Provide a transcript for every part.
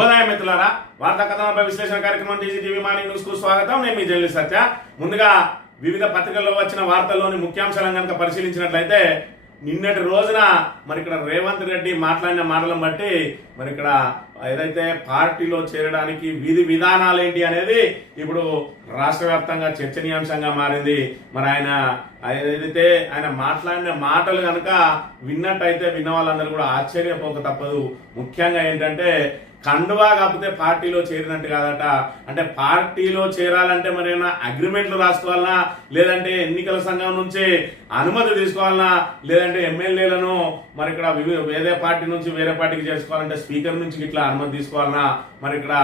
శుభోదయం మిత్రులారా. వార్తా కథనాలపై విశ్లేషణ కార్యక్రమం టీజీటీవీ మార్నింగ్ న్యూస్కు స్వాగతం. నేను మీ జల్లి సత్య. ముందుగా వివిధ పత్రికల్లో వచ్చిన వార్తల్లోని ముఖ్యాంశాలను కనుక పరిశీలించినట్లయితే నిన్నటి రోజున మరి ఇక్కడ రేవంత్ రెడ్డి మాట్లాడిన మాటలను బట్టి మరి ఇక్కడ ఏదైతే పార్టీలో చేరడానికి విధి విధానాలు ఏంటి అనేది ఇప్పుడు రాష్ట్ర వ్యాప్తంగా చర్చనీయాంశంగా మారింది. మరి ఆయన ఏదైతే ఆయన మాట్లాడిన మాటలు కనుక విన్నట్టయితే విన్న వాళ్ళందరూ కూడా ఆశ్చర్యపోక తప్పదు. ముఖ్యంగా ఏంటంటే కండువా కాకపోతే పార్టీలో చేరినట్టు కాదట. అంటే పార్టీలో చేరాలంటే మరి ఏమైనా అగ్రిమెంట్లు రాసుకోవాలనా? లేదంటే ఎన్నికల సంఘం నుంచి అనుమతి తీసుకోవాలనా? లేదంటే ఎమ్మెల్యేలను మరి ఇక్కడ వేరే పార్టీ నుంచి వేరే పార్టీకి చేసుకోవాలంటే స్పీకర్ నుంచి ఇట్లా అనుమతి తీసుకోవాలనా? మరి ఇక్కడ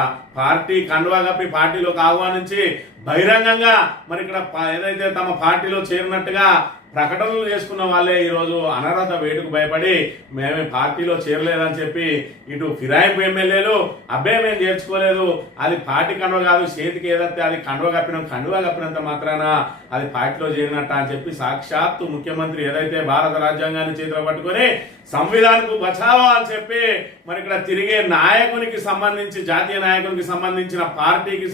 పార్టీ కండువా కప్పి పార్టీలోకి ఆహ్వానించి బహిరంగంగా మరి ఇక్కడ ఏదైతే తమ పార్టీలో చేరినట్టుగా ప్రకటనలు చేసుకున్న వాళ్ళే ఈరోజు అనర్హత వేటుకు భయపడి మేమే పార్టీలో చేరలేదని చెప్పి ఇటు ఫిరాయింపు ఎమ్మెల్యేలు అబ్బాయి మేము చేర్చుకోలేదు. అది పార్టీ కండువ కాదు చేతికి ఏదైతే అది కండువ కప్పిన కండువ కప్పినంత మాత్రాన అది పార్టీలో చేరినట్ట అని చెప్పి సాక్షాత్తు ముఖ్యమంత్రి ఏదైతే భారత రాజ్యాంగాన్ని చేతిలో పట్టుకొని సంవిధానకు బచావా అని చెప్పి మరి ఇక్కడ తిరిగే నాయకునికి సంబంధించి జాతీయ నాయకునికి సంబంధించిన పార్టీకి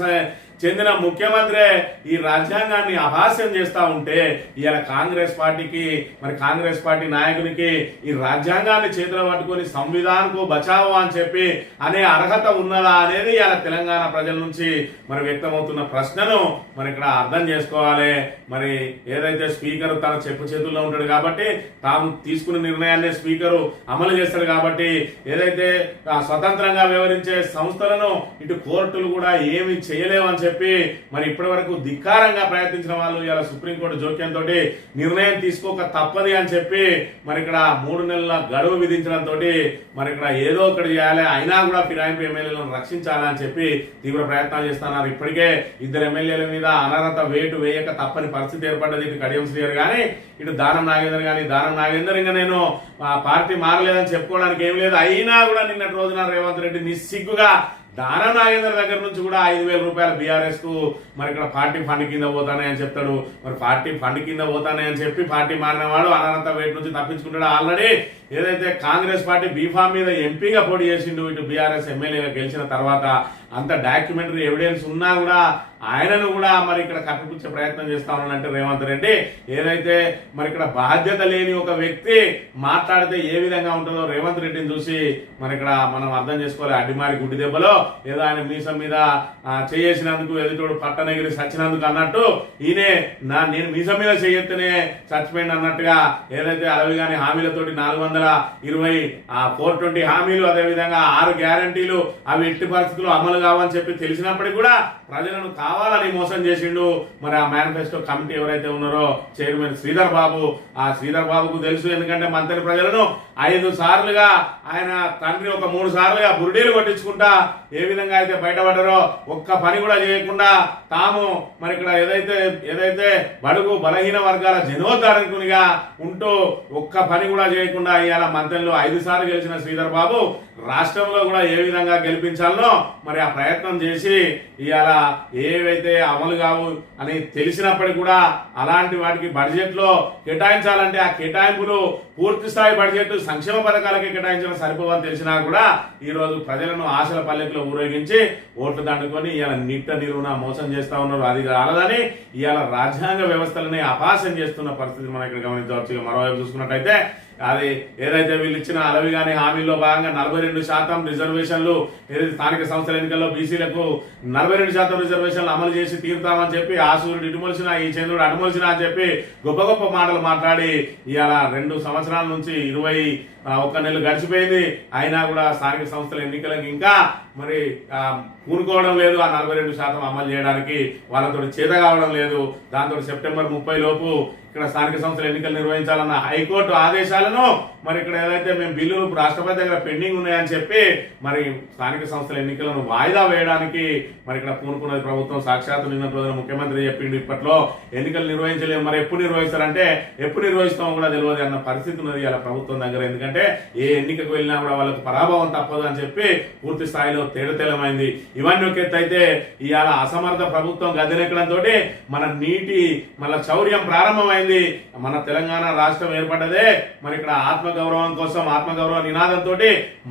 చెందిన ముఖ్యమంత్రి ఈ రాజ్యాంగాన్ని అభాస్యం చేస్తా ఉంటే ఇవాళ కాంగ్రెస్ పార్టీకి మరి కాంగ్రెస్ పార్టీ నాయకునికి ఈ రాజ్యాంగాన్ని చేతిలో పట్టుకొని సంవిధానకు బచావో అని చెప్పి అనే అర్హత ఉన్నదా అనేది ఇవాళ తెలంగాణ ప్రజల నుంచి మరి వ్యక్తమవుతున్న ప్రశ్నను మరి ఇక్కడ అర్థం చేసుకోవాలి. మరి ఏదైతే స్పీకర్ తన చెప్పు చేతుల్లో ఉంటాడు కాబట్టి తాను తీసుకున్న నిర్ణయాన్ని స్పీకరు అమలు చేస్తాడు కాబట్టి ఏదైతే స్వతంత్రంగా వ్యవహరించే సంస్థలను ఇటు కోర్టులు కూడా ఏమి చేయలేవని చెప్పి మరి ఇప్పటి వరకు ధిక్కారంగా ప్రయత్నించిన వాళ్ళు ఇలా సుప్రీంకోర్టు జోక్యంతో నిర్ణయం తీసుకోక తప్పది అని చెప్పి మరి ఇక్కడ మూడు నెలల గడువు విధించడంతో మరి ఇక్కడ ఏదో ఒకటి చేయాలి అయినా కూడా ఫిరాయింపు ఎమ్మెల్యేలను రక్షించాలని చెప్పి తీవ్ర ప్రయత్నాలు చేస్తున్నారు. ఇప్పటికే ఇద్దరు ఎమ్మెల్యేల మీద అనర్హత వేటు వేయక తప్పని పరిస్థితి ఏర్పడ్డది ఇటు కడియం శ్రీయర్ కానీ ఇటు దానం నాగేందర్ కానీ దానం నాగేందర్ ఇంకా నేను పార్టీ మారలేదని చెప్పుకోవడానికి ఏం లేదు. అయినా కూడా నిన్నటి రోజున రేవంత్ రెడ్డి నిస్సిగ్గుగా దానా నాగేందర్ దగ్గర నుంచి కూడా ఐదు వేల రూపాయలు బీఆర్ఎస్కు మరి ఇక్కడ పార్టీ ఫండ్ కింద పోతానే అని చెప్తాడు. మరి పార్టీ ఫండ్ కింద పోతానే అని చెప్పి పార్టీ మారినవాడు అనంత వేటి నుంచి తప్పించుకుంటాడు. ఆల్రెడీ ఏదైతే కాంగ్రెస్ పార్టీ బీఫామ్ మీద ఎంపీగా పోటీ చేసిండు ఇటు బీఆర్ఎస్ ఎమ్మెల్యేగా గెలిచిన తర్వాత అంత డాక్యుమెంటరీ ఎవిడెన్స్ ఉన్నా కూడా ఆయనను కూడా మరి ఇక్కడ కప్పిపుచ్చే ప్రయత్నం చేస్తా ఉన్నానంటే రేవంత్ రెడ్డి. ఏదైతే మరి ఇక్కడ బాధ్యత లేని ఒక వ్యక్తి మాట్లాడితే ఏ విధంగా ఉంటుందో రేవంత్ రెడ్డిని చూసి మరి ఇక్కడ మనం అర్థం చేసుకోవాలి. అడ్డిమారి గుడ్డి దెబ్బలో ఏదో ఆయన మీసం మీద చేసినందుకు ఎదుటోడు పట్టనగిరి చచ్చినందుకు అన్నట్టు ఈయనే నా నేను మీసం మీద చేయెత్తనే చచ్చిపోయింది అన్నట్టుగా ఏదైతే అరవై కానీ హామీలతోటి నాలుగు వందల ఇరవై ఆ ఫోర్ ట్వంటీ హామీలు అదేవిధంగా ఆరు గ్యారంటీలు అవి ఎట్టి పరిస్థితులు అమలు కావని చెప్పి తెలిసినప్పటికీ కూడా ప్రజలను కావాలని మోసం చేసిండు. మరి ఆ మేనిఫెస్టో కమిటీ ఎవరైతే ఉన్నారో చైర్మన్ శ్రీధర్ బాబు. ఆ శ్రీధర్ బాబుకు తెలుసు ఎందుకంటే మంత్రి ప్రజలను ఐదు సార్లుగా ఆయన తండ్రి ఒక మూడు సార్లుగా బురుడీలు కొట్టించుకుంటా ఏ విధంగా అయితే బయటపడ్డారో ఒక్క పని కూడా చేయకుండా తాము మరి ఇక్కడ ఏదైతే ఏదైతే బడుగు బలహీన వర్గాల జనోద్ధారకునిగా ఉంటూ ఒక్క పని కూడా చేయకుండా ఇవాళ మంత్రులు ఐదు సార్లు గెలిచిన శ్రీధర్ బాబు రాష్ట్రంలో కూడా ఏ విధంగా గెలిపించాలనో మరి ఆ ప్రయత్నం చేసి ఇవాళ ఏవైతే అమలు కావు అని తెలిసినప్పటికీ కూడా అలాంటి వాటికి బడ్జెట్లో కేటాయించాలంటే ఆ కేటాయింపులు పూర్తి స్థాయి బడ్జెట్ సంక్షేమ పథకాలకి కేటాయించడం సరిపోవని తెలిసినా కూడా ఈరోజు ప్రజలను ఆశల పల్లెకులో ఊరేగించి ఓట్లు దండుకొని ఇవాళ నిట్ట నిలువున మోసం చేస్తా ఉన్నారు. అది రాలదని ఇవాళ రాజ్యాంగ వ్యవస్థలని అపాసం చేస్తున్న పరిస్థితి మనం ఇక్కడ గమనించవచ్చు. మరోవైపు చూసుకున్నట్టయితే అది ఏదైతే వీళ్ళు ఇచ్చిన అలవి కానీ హామీల్లో భాగంగా నలభై రెండు శాతం రిజర్వేషన్లు ఏదైతే స్థానిక సంస్థల ఎన్నికల్లో బీసీలకు నలభై రెండు శాతం రిజర్వేషన్లు అమలు చేసి తీరుతామని చెప్పి ఆ సూర్యుడు ఇటుమొలిసిన ఈ చంద్రుడు అటుమొలిసిన అని చెప్పి గొప్ప గొప్ప మాటలు మాట్లాడి ఇవాళ రెండు సంవత్సరాల నుంచి ఇరవై ఒక ఒక్క నెల గడిచిపోయింది. అయినా కూడా స్థానిక సంస్థల ఎన్నికలకు ఇంకా మరి కూనుకోవడం లేదు. ఆ నలభై రెండు శాతం అమలు చేయడానికి వాళ్ళతో చేత కావడం లేదు. దాంతో సెప్టెంబర్ ముప్పై లోపు ఇక్కడ స్థానిక సంస్థల ఎన్నికలు నిర్వహించాలన్న హైకోర్టు ఆదేశాలను మరి ఇక్కడ ఏదైతే మేము బిల్లులు రాష్ట్రపతి దగ్గర పెండింగ్ ఉన్నాయని చెప్పి మరి స్థానిక సంస్థల ఎన్నికలను వాయిదా వేయడానికి మరి ఇక్కడ పూనుకున్నది ప్రభుత్వం. సాక్షాత్తు నిన్న రోజున ముఖ్యమంత్రి చెప్పిండు ఇప్పట్లో ఎన్నికలు నిర్వహించలేము. మరి ఎప్పుడు నిర్వహిస్తారంటే ఎప్పుడు నిర్వహిస్తామో కూడా తెలియదు అన్న పరిస్థితి ఉన్నది ఇలా ప్రభుత్వం దగ్గర. ఎందుకంటే ఎందుకంటే ఏ ఎన్నికకు వెళ్ళినా కూడా వాళ్ళకు పరాభవం తప్పదు అని చెప్పి పూర్తి స్థాయిలో తేడతెలమైంది. ఇవన్నీ ఒక అయితే ఇవాళ అసమర్థ ప్రభుత్వం గద్దెనెక్కడంతో మన నీటి మన చౌర్యం ప్రారంభమైంది. మన తెలంగాణ రాష్ట్రం ఏర్పడ్డదే. మరి ఇక్కడ ఆత్మగౌరవం కోసం ఆత్మగౌరవ నినాదంతో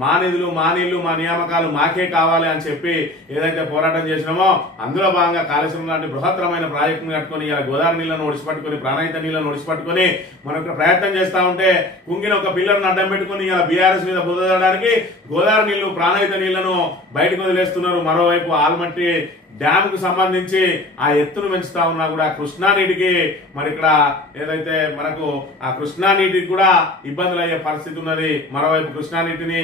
మా నిధులు మా నీళ్ళు మా నియామకాలు మాకే కావాలి అని చెప్పి ఏదైతే పోరాటం చేసినామో అందులో భాగంగా కాళేశ్వరం లాంటి బృహత్తరమైన ప్రాజెక్టును కట్టుకొని ఇలా గోదావరి నీళ్ళను ఒడిచిపట్టుకుని ప్రాణహిత నీళ్ళను ఒడిచిపట్టుకుని మనం ఇక్కడ ప్రయత్నం చేస్తా ఉంటే కుంగిన ఒక పిల్లర్ను అడ్డం పెట్టుకుని ఇలా బీఆర్ఎస్ మీద బుదడానికి గోదావరి నీళ్ళు ప్రాణహిత నీళ్ళను బయటకు వదిలేస్తున్నారు. మరోవైపు ఆల్మట్టి డ్యామ్కు సంబంధించి ఆ ఎత్తును పెంచుతా ఉన్నా కూడా కృష్ణా నీటికి మరి ఇక్కడ ఏదైతే మనకు ఆ కృష్ణా నీటికి కూడా ఇబ్బందులు అయ్యే పరిస్థితి ఉన్నది. మరోవైపు కృష్ణా నీటిని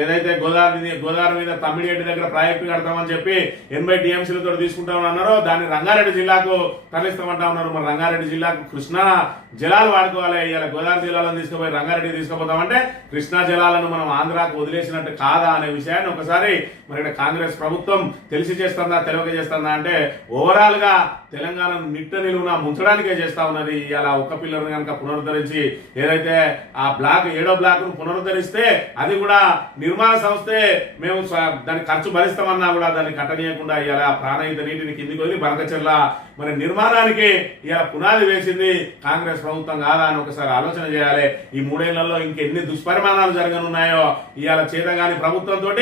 ఏదైతే గోదావరి గోదావరి మీద తమిళేటి దగ్గర ప్రాజెక్టు కడతామని చెప్పి ఎనభై టీఎంసీలతో తీసుకుంటామని అన్నారో దాన్ని రంగారెడ్డి జిల్లాకు తరలిస్తామంటా ఉన్నారు. మరి రంగారెడ్డి జిల్లాకు కృష్ణా జలాలు వాడుకోవాలి. ఇలా గోదావరి జిల్లాలో తీసుకుపోయి రంగారెడ్డి తీసుకుపోతామంటే కృష్ణా జలాలను మనం ఆంధ్రాకు వదిలేసినట్టు కాదా అనే విషయాన్ని ఒకసారి మరి ఇక్కడ కాంగ్రెస్ ప్రభుత్వం తెలిసి చేస్తుందా తెలియక చేస్తుందా అంటే ఓవరాల్గా తెలంగాణను నిట్ట నిలువున ముంచడానికే చేస్తా ఉన్నది. ఇలా ఒక్క పిల్లర్ని కనుక పునరుద్ధరించి ఏదైతే ఆ బ్లాక్ ఏడో బ్లాక్ను పునరుద్ధరిస్తే అది కూడా నిర్మాణ సంస్థే మేము దాన్ని దాని ఖర్చు భరిస్తామన్నా కూడా దాన్ని కట్టనీయకుండా ఇలా ప్రాణహిత నీటిని కిందికి వదిలి బరకచెర్ల మరి నిర్మాణానికి ఇలా పునాది వేసింది కాంగ్రెస్ ప్రభుత్వం కాదా అని ఒకసారి ఆలోచన చేయాలి. ఈ మూడేళ్ళలో ఇంకెన్ని దుష్పరిమాణాలు జరగనున్నాయో ఇవాళ చేతగాని ప్రభుత్వంతో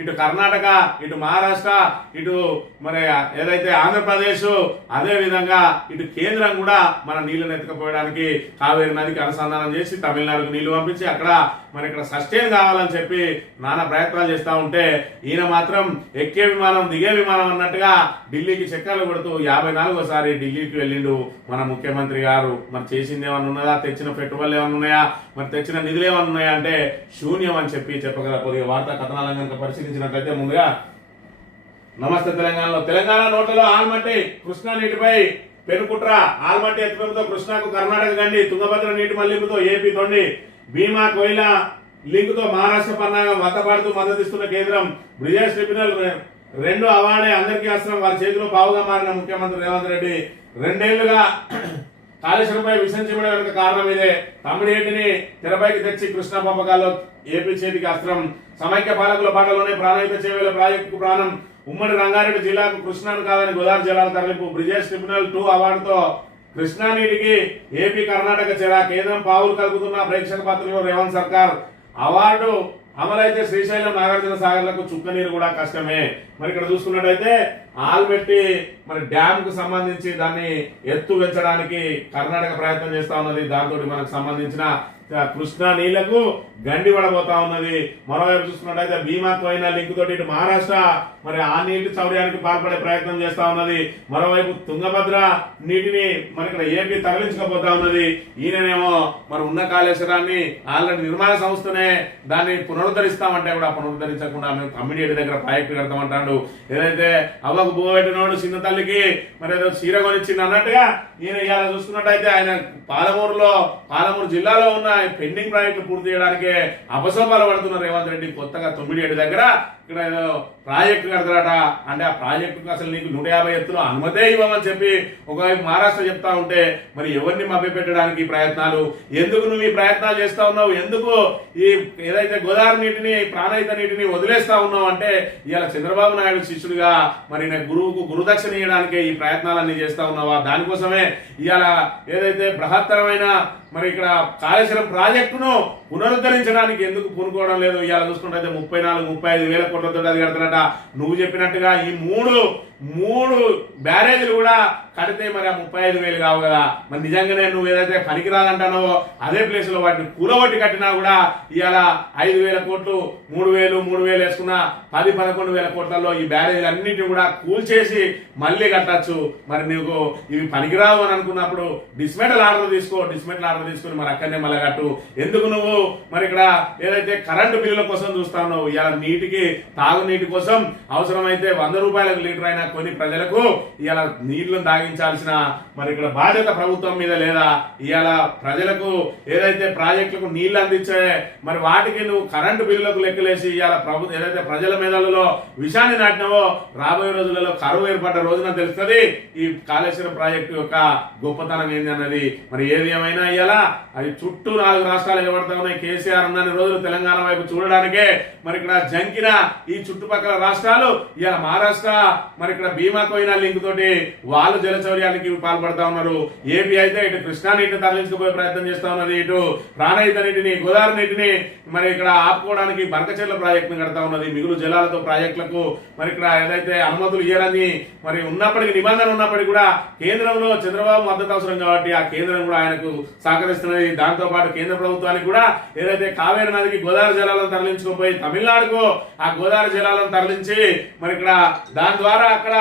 ఇటు కర్ణాటక ఇటు మహారాష్ట్ర ఇటు మరి ఏదైతే ఆంధ్రప్రదేశ్ అదే విధంగా ఇటు కేంద్రం కూడా మన నీళ్ళను ఎత్తుకపోయడానికి కావేరి నదికి అనుసంధానం చేసి తమిళనాడుకు నీళ్ళు పంపించి అక్కడ మరి ఇక్కడ సస్టైన్ కావాలని చెప్పి నానా ప్రయత్నాలు చేస్తా ఉంటే ఈయన మాత్రం ఎక్కే విమానం దిగే విమానం అన్నట్టుగా ఢిల్లీకి చక్కర్లు కొడుతూ యాభై నాలుగోసారి ఢిల్లీకి వెళ్ళిండు మన ముఖ్యమంత్రి గారు. మరి చేసింది ఏమన్నా ఉన్నదా? తెచ్చిన పెట్టుబడులు ఏమన్నా ఉన్నాయా? మరి తెచ్చిన నిధులు ఏమన్నా ఉన్నాయా అంటే శూన్యం అని చెప్పి చెప్పగల కొద్దిగా వార్తా కథనాలను కనుక పరిశీలించినట్లయితే ముందుగా నమస్తే తెలంగాణలో. తెలంగాణ నోట్లలో ఆల్మట్టి కృష్ణా నీటిపై పెనుకుట్ర. ఆల్మట్టి ఎత్తుపేరుతో కృష్ణాకు కర్ణాటక గండి తుంగభద్ర నీటి మళ్ళింపుతో ఏపీ తొండి. భీమా కోయిల లింకుతో మహారాష్ట్ర పన్నాగం వత్తపడుతూ మద్దతిస్తున్న కేంద్రం బ్రిజేష్ ట్రిబ్యునల్ రెండు అవార్డే అందరికీ అవసరం. వారి చేతిలో పావుగా మారిన ముఖ్యమంత్రి రేవంత్ రెడ్డి రెండేళ్ళుగా కాళేశ్వరంపై విసంచబడే వెనుక కారణం ఇదే. తమ్మిడిగడ్డిని తెరపైకి తెచ్చి కృష్ణా పంపకాల్లో ఏపీ చేతికి అస్త్రం. సమైక్య పాలకుల పాటలోనే ప్రాణహిత చేవేల ప్రాజెక్టుకు ప్రాణం. ఉమ్మడి రంగారెడ్డి జిల్లాకు కృష్ణాను కాదని గోదావరి జిల్లాల తరలింపు. బ్రిజేష్ ట్రిబ్యునల్ టూ అవార్డుతో కృష్ణా నీటికి ఏపీ కర్ణాటక చెరా కేంద్రం పావులు కలుగుతున్న ప్రేక్షక పాత్రలో రేవంత్ సర్కార్. అవార్డు అమలైతే శ్రీశైలం నాగార్జున సాగర్లకు చుక్క నీరు కూడా కష్టమే. మరి ఇక్కడ చూసుకున్నట్టయితే ఆల్బెట్టి మరి డ్యామ్కు సంబంధించి దాన్ని ఎత్తు పెంచడానికి కర్ణాటక ప్రయత్నం చేస్తా ఉన్నది. దాంతో మనకు సంబంధించిన కృష్ణా నీళ్ళకు గండి పడబోతా ఉన్నది. మరోవైపు చూసుకున్నట్టయితే భీమాత్మైన లింక్ తోటి ఇటు మహారాష్ట్ర మరి ఆ నీటి చౌర్యానికి పాల్పడే ప్రయత్నం చేస్తా ఉన్నది. మరోవైపు తుంగభద్ర నీటిని మరి ఇక్కడ ఏపీ తరలించకపోతా ఉన్నది. ఈయననేమో మరి ఉన్న కాళేశ్వరాన్ని ఆల్రెడీ నిర్మాణ సంస్థనే దాన్ని పునరుద్ధరిస్తామంటే కూడా పునరుద్ధరించకుండా మేము కమ్యూనిటీ దగ్గర ప్రాజెక్టు కడతామంటాడు. ఏదైతే అవ్వకు బోబెట్టినోడు చిన్న తల్లికి మరి ఏదో చీర కొనిచ్చింది అన్నట్టుగా ఈయన ఇలా చూసుకున్నట్టయితే ఆయన పాలమూరులో పాలమూరు జిల్లాలో ఉన్న పెండింగ్ ప్రాజెక్టులు పూర్తి చేయడానికి అపసోపాలు పడుతున్న రేవంత్ రెడ్డి కొత్తగా తొమ్మిది ఏడు దగ్గర. ఇక్కడ ఏదో ప్రాజెక్టు కడతారట. అంటే ఆ ప్రాజెక్టుకు అసలు నీకు నూట యాభై ఎత్తులు అనుమతే ఇవ్వమని చెప్పి ఒకవైపు మహారాష్ట్ర చెప్తా ఉంటే మరి ఎవరిని మభ్యపెట్టడానికి ప్రయత్నాలు? ఎందుకు నువ్వు ఈ ప్రయత్నాలు చేస్తా ఉన్నావు? ఎందుకు ఈ ఏదైతే గోదావరి నీటిని ప్రాణహిత నీటిని వదిలేస్తా ఉన్నావు అంటే ఇవాళ చంద్రబాబు నాయుడు శిష్యుడిగా మరి నేను గురువుకు గురుదక్షిణ ఇవ్వడానికి ఈ ప్రయత్నాలన్నీ చేస్తా ఉన్నావా? దానికోసమే ఇవాళ ఏదైతే బృహత్తరమైన మరి ఇక్కడ కాళేశ్వరం ప్రాజెక్టును పునరుద్ధరించడానికి ఎందుకు పూనుకోవడం లేదు? ఇవాళ చూసుకుంటే ముప్పై నాలుగు ముప్పై ఐదు వేల కోట్లతో అది కడుతున్నట. నువ్వు చెప్పినట్టుగా ఈ మూడు మూడు బ్యారేజీలు కూడా కడితే మరి ఆ ముప్పై ఐదు వేలు కావు కదా. మరి నిజంగానే నువ్వు ఏదైతే పనికిరాదంటానో అదే ప్లేస్లో వాటిని కూలబట్టి కట్టినా కూడా ఇవాళ ఐదు వేల కోట్లు మూడు వేలు మూడు వేలు వేసుకున్న పది పదకొండు వేల కోట్లలో ఈ బ్యారేజీలు అన్నిటిని కూడా కూల్చేసి మళ్ళీ కట్టచ్చు. మరి నీకు ఇవి పనికిరావు అని అనుకున్నప్పుడు డిస్మెటల్ ఆర్డర్ తీసుకో డిస్మెటల్ ఆర్డర్ తీసుకుని మరి అక్కడనే మళ్ళీ కట్టు. ఎందుకు నువ్వు మరి ఇక్కడ ఏదైతే కరెంటు బిల్లుల కోసం చూస్తావు ఇవాళ నీటికి తాగునీటి కోసం అవసరమైతే వంద రూపాయలకు లీటర్ అయినా కొన్ని ప్రజలకు ఇవాళ నీళ్ళను తాగి సాగించాల్సిన మరి ఇక్కడ బాధ్యత ప్రభుత్వం మీద లేదా ఇవాళ ప్రజలకు ఏదైతే ప్రాజెక్టులకు నీళ్ళు అందించే మరి వాటికి నువ్వు కరెంటు బిల్లులకు లెక్కలేసి ఇవాళ ప్రభుత్వం ఏదైతే ప్రజల మేధలలో విషాన్ని నాటినవో రాబోయే రోజులలో కరువు ఏర్పడ్డ రోజున తెలుస్తుంది ఈ కాళేశ్వరం ప్రాజెక్టు యొక్క గొప్పతనం ఏంది అన్నది. మరి ఏది ఏమైనా ఇవాళ అది చుట్టూ నాలుగు రాష్ట్రాలు ఎవడతా ఉన్నాయి. కేసీఆర్ ఉన్నన్ని రోజులు తెలంగాణ వైపు చూడడానికే మరి ఇక్కడ జంకిన ఈ చుట్టుపక్కల రాష్ట్రాలు ఇవాళ మహారాష్ట్ర మరి ఇక్కడ భీమా కోయినా లింక్ తోటి వాళ్ళు చౌర్యానికి పాల్పడతా ఉన్నారు. ఏపీ అయితే ఇటు కృష్ణా నీటిని తరలించుకుపోయే ప్రయత్నం చేస్తా ఉన్నది ఇటు ప్రాణహిత నీటిని గోదావరి నీటిని మరి ఇక్కడ ఆపుకోవడానికి బరకచెర్ల ప్రాజెక్టును కడతా ఉన్నది. మిగులు జలాలతో ప్రాజెక్టులకు మరి ఇక్కడ ఏదైతే అనుమతులు ఇవ్వాలని మరి ఉన్నప్పటికీ నిబంధన ఉన్నప్పటికీ కూడా కేంద్రంలో చంద్రబాబు మద్దతు అవసరం కాబట్టి ఆ కేంద్రం కూడా ఆయనకు సహకరిస్తున్నది. దాంతో పాటు కేంద్ర ప్రభుత్వానికి కూడా ఏదైతే కావేరీ నదికి గోదావరి జలాలను తరలించుకుపోయి తమిళనాడుకు ఆ గోదావరి జలాలను తరలించి మరి ఇక్కడ దాని ద్వారా అక్కడ